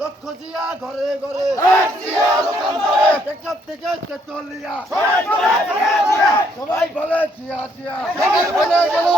লক্ষ জিয়া ঘরে ঘরে টেকচার থেকে তেতলিয়া সবাই বলে জিয়া জিয়া। বলে গেল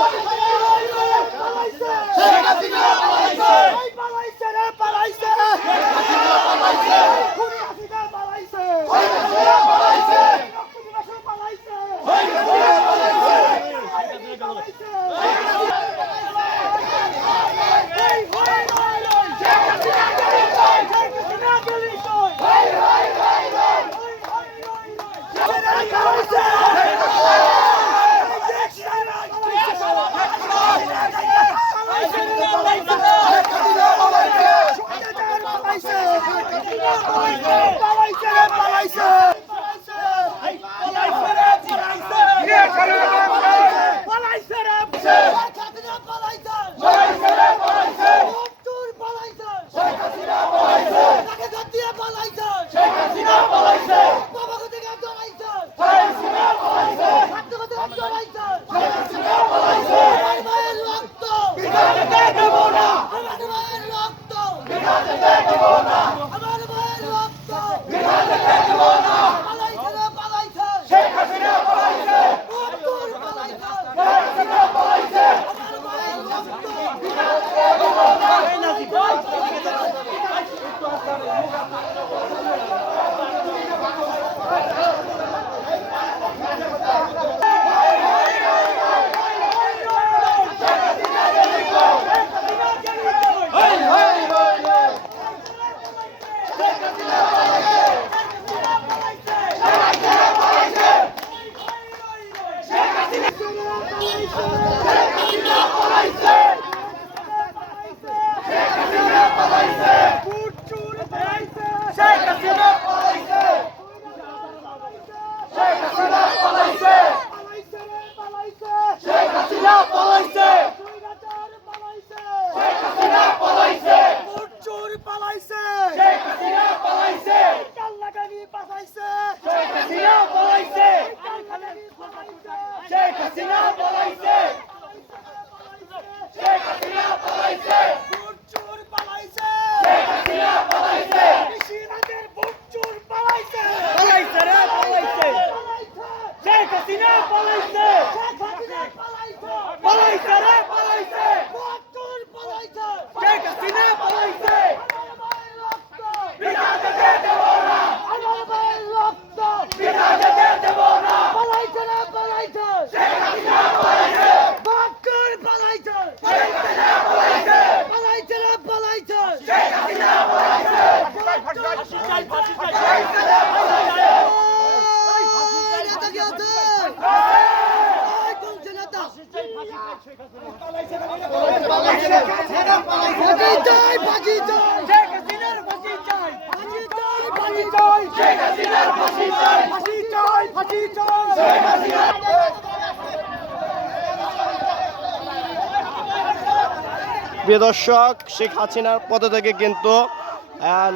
প্রিয় দর্শক, শেখ হাসিনার পদ থেকে কিন্তু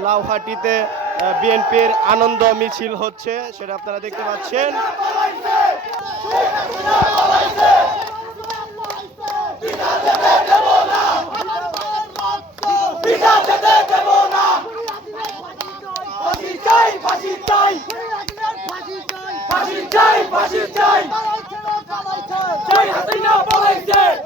লাউহাটিতে বিএনপির আনন্দ মিছিল হচ্ছে, সেটা আপনারা দেখতে পাচ্ছেন। Argentina, Valencia!